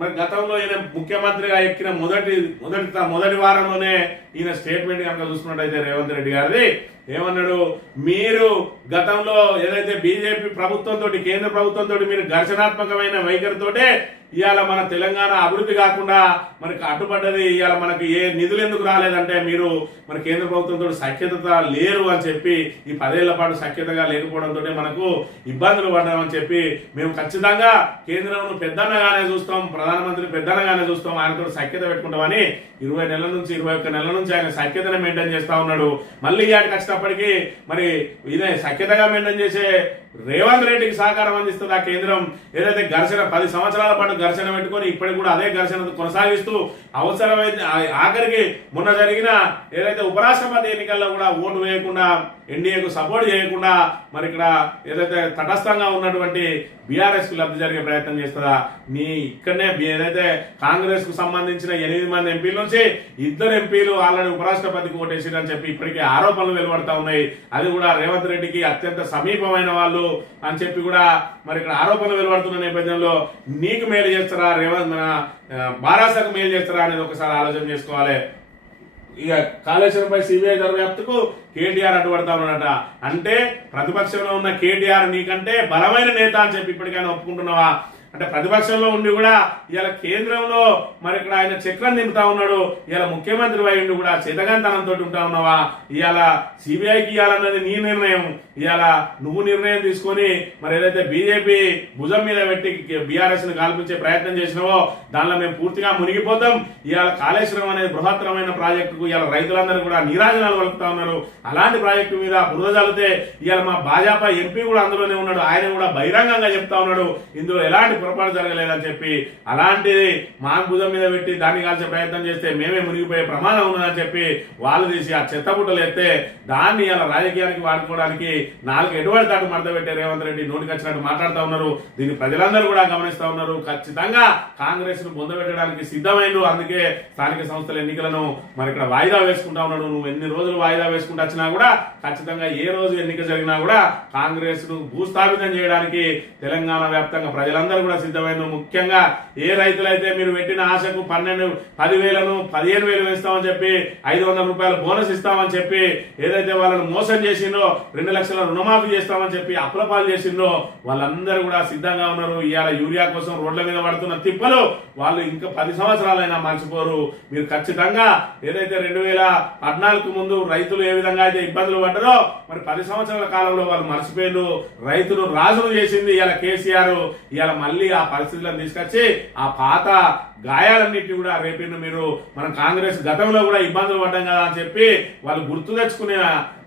మరి గతంలో ఈయన ముఖ్యమంత్రిగా ఎక్కిన మొదటి మొదటి మొదటి వారంలోనే ఈయన స్టేట్మెంట్ కనుక చూసుకున్నట్టయితే రేవంత్ రెడ్డి గారిది. ఏమన్నాడు? మీరు గతంలో ఏదైతే బీజేపీ ప్రభుత్వంతో కేంద్ర ప్రభుత్వంతో మీరు ఘర్షణాత్మకమైన వైఖరితోటే ఇవాళ మన తెలంగాణ అభివృద్ధి కాకుండా మనకి అడ్డుపడ్డది ఇవాళ మనకి ఏ నిధులు ఎందుకు రాలేదంటే మీరు మన కేంద్ర ప్రభుత్వంతో సఖ్యత లేరు అని చెప్పి ఈ పదేళ్ళ పాటు సఖ్యతగా లేకపోవడంతో మనకు ఇబ్బందులు పడ్డామని చెప్పి మేము ఖచ్చితంగా కేంద్రం పెద్దన్నగానే చూస్తాం ప్రధానమంత్రి పెద్దన్నగానే చూస్తాం ఆయనతో సఖ్యత పెట్టుకుంటామని ఇరవై నెలల నుంచి ఇరవై ఒక్క నెలల నుంచి ఆయన సఖ్యతను మెయింటైన్ చేస్తా ఉన్నాడు. మళ్ళీ ఇవాటికి వచ్చినప్పటికీ మరి ఇదే సఖ్యతగా మెయింటైన్ చేసే రేవంత్ రెడ్డికి సహకారం అందిస్తుంది ఆ కేంద్రం ఏదైతే ఘర్షణ పది సంవత్సరాల పాటు ఘర్షణ పెట్టుకొని ఇప్పటికి కూడా అదే ఘర్షణ కొనసాగిస్తూ అవసరమైతే ఆఖరికి మొన్న జరిగిన ఏదైతే ఉపరాష్ట్రపతి ఎన్నికల్లో కూడా ఓటు వేయకుండా ఎన్డీఏకు సపోర్ట్ చేయకుండా మరి ఇక్కడ ఏదైతే తటస్థంగా ఉన్నటువంటి బీఆర్ఎస్కు లబ్ధి జరిగే ప్రయత్నం చేస్తుందా? నీ ఇక్కడనే ఏదైతే కాంగ్రెస్కు సంబంధించిన ఎనిమిది మంది ఎంపీల నుంచి ఇద్దరు ఎంపీలు ఆల్రెడీ ఉపరాష్ట్రపతికి ఓటేసిరని చెప్పి ఇప్పటికే ఆరోపణలు వెలువడతా ఉన్నాయి. అది కూడా రేవంత్ రెడ్డికి అత్యంత సమీపమైన వాళ్ళు అని చెప్పి కూడా మరి ఇక్కడ ఆరోపణలు వెలువడుతున్న నేపథ్యంలో నీకు మేలు చేస్తారా రేవంత్ మన బారాసకు మేలు చేస్తారా అనేది ఒకసారి ఆలోచన చేసుకోవాలి. ఇక కాళేశ్వరంపై సిబిఐ దర్యాప్తుకు కేటీఆర్ అడ్డుపడతా ఉన్నాడట. అంటే ప్రతిపక్షంలో ఉన్న కేటీఆర్ నీకంటే బలమైన నేత అని చెప్పి ఇప్పటికైనా ఒప్పుకుంటున్నావా? అంటే ప్రతిపక్షంలో ఉండి కూడా ఇవాళ కేంద్రంలో మరి ఇక్కడ ఆయన చక్రం నింపుతా ఉన్నాడు. ఇవాళ ముఖ్యమంత్రి అయ్యిండి కూడా చేతగాంతనంతో ఉంటా ఉన్నావా? ఇవాళ సిబిఐకి ఇవ్వాలన్నది నీ నిర్ణయం. ఇవాళ నువ్వు నిర్ణయం తీసుకొని మరి ఏదైతే బీజేపీ భుజం మీద పెట్టి బీఆర్ఎస్ని కాల్పించే ప్రయత్నం చేసినావో దానిలో మేము పూర్తిగా మునిగిపోతాం. ఇవాళ కాళేశ్వరం అనేది బృహత్తరమైన ప్రాజెక్టుకు ఇవాళ రైతులందరూ కూడా నీరాజనాలు వలుపుతా ఉన్నారు. అలాంటి ప్రాజెక్టు మీద బురద చల్లితే ఇవాళ మా భాజపా ఎంపీ కూడా అందులోనే ఉన్నాడు. ఆయన కూడా బహిరంగంగా చెప్తా ఉన్నాడు. ఇందులో ఎలాంటి పొరపాటు జరగలేదని చెప్పి అలాంటిది మా భుజం మీద పెట్టి దాన్ని కాల్చే ప్రయత్నం చేస్తే మేమే మునిగిపోయే ప్రమాదం ఉన్నదని చెప్పి వాళ్ళు తీసి ఆ చెత్తబుట్టలు ఎత్తే దాన్ని ఇలా రాజకీయానికి వాడుకోవడానికి నాలుగు ఎటువంటి దాకా మడత పెట్టే రేవంత్ రెడ్డి నోటికి వచ్చినట్టు మాట్లాడుతూ ఉన్నారు. దీన్ని ప్రజలందరూ కూడా గమనిస్తా ఉన్నారు. ఖచ్చితంగా కాంగ్రెస్ను పొందబెట్టడానికి సిద్ధమైండు. అందుకే స్థానిక సంస్థల ఎన్నికలను మరి ఇక్కడ వాయిదా వేసుకుంటా ఉన్నాడు. నువ్వు ఎన్ని రోజులు వాయిదా వేసుకుంటూ వచ్చినా కూడా ఖచ్చితంగా ఏ రోజు ఎన్నిక జరిగినా కూడా కాంగ్రెస్ను భూస్థాపితం చేయడానికి తెలంగాణ వ్యాప్తంగా ప్రజలందరూ కూడా సిద్ధమైన ముఖ్యంగా ఏ రైతులైతే మీరు పెట్టిన ఆశకు పన్నెండు పదివేలను పదిహేను వేలు వేస్తామని చెప్పి ఐదు వందల రూపాయలు బోనస్ ఇస్తామని చెప్పి ఏదైతే వాళ్ళని మోసం చేసిందో రెండు లక్షల రుణమాఫీ చేస్తామని చెప్పి అప్లపాలు చేసిందో వాళ్ళందరూ కూడా సిద్ధంగా ఉన్నారు. ఇవాళ యూరియా కోసం రోడ్ల మీద పడుతున్న తిప్పలు వాళ్ళు ఇంకా పది సంవత్సరాలైనా మర్చిపోరు. మీరు ఖచ్చితంగా ఏదైతే రెండు వేల పద్నాలుగు ముందు రైతులు ఏ విధంగా అయితే ఇబ్బందులు పడ్డారో మరి పది సంవత్సరాల కాలంలో వాళ్ళు మర్చిపోయారు రైతులు రాజును చేసింది ఇవాళ కేసీఆర్. ఇవాళ మళ్ళీ ఆ పరిస్థితులను తీసుకొచ్చి ఆ పాత గాయాలన్నింటినీ కూడా రేపిన మీరు మనం కాంగ్రెస్ గతంలో కూడా ఇబ్బందులు పడ్డాం కదా అని చెప్పి వాళ్ళు గుర్తు తెచ్చుకునే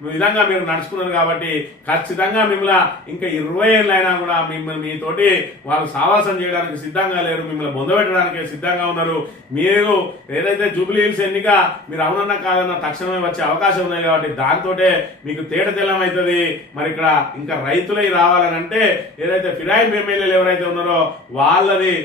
విధంగా మీరు నడుచుకున్నారు కాబట్టి ఖచ్చితంగా మిమ్మల్ని ఇంకా ఇరవై ఏళ్ళైనా కూడా మిమ్మల్ని మీతోటి వాళ్ళు సావాసం చేయడానికి సిద్ధంగా లేరు మిమ్మల్ని బొందబెట్టడానికి సిద్ధంగా ఉన్నారు. మీరు ఏదైతే జూబ్లీ హిల్స్ ఎన్నిక మీరు అవునన్న కాదన్న తక్షణమే వచ్చే అవకాశం ఉన్నాయి కాబట్టి దాంతోటే మీకు తేట తెల్లం అవుతుంది. మరి ఇక్కడ ఇంకా రైతులై రావాలని అంటే ఏదైతే ఫిరాయింపు ఎమ్మెల్యేలు ఎవరైతే ఉన్నారో వాళ్ళది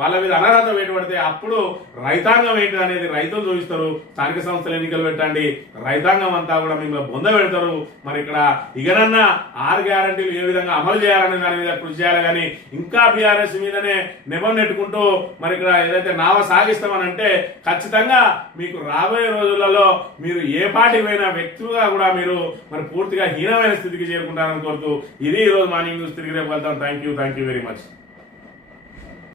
వాళ్ళ మీద అనర్హత వేయబడితే అప్పుడు రైతాంగం ఏంటి అనేది రైతులు చూపిస్తారు. స్థానిక సంస్థల ఎన్నికలు పెట్టండి. రైతాంగం అంతా కూడా మిమ్మల్ని బొంద పెడతారు. మరి ఇక్కడ ఇకనన్నా ఆరు గ్యారంటీలు ఏ విధంగా అమలు చేయాలనే దాని మీద కృషి చేయాలి కానీ ఇంకా బీఆర్ఎస్ మీదనే నెబం నెట్టుకుంటూ మరి ఇక్కడ ఏదైతే నావ సాగిస్తామని అంటే ఖచ్చితంగా మీకు రాబోయే రోజులలో మీరు ఏ పార్టీ పోయినా వ్యక్తులుగా కూడా మీరు మరి పూర్తిగా హీనమైన స్థితికి చేరుకుంటారని కోరుతూ ఇది ఈరోజు రోజు మార్నింగ్ న్యూస్ తిరిగి రేపు వెళ్తాం. Thank you thank you very much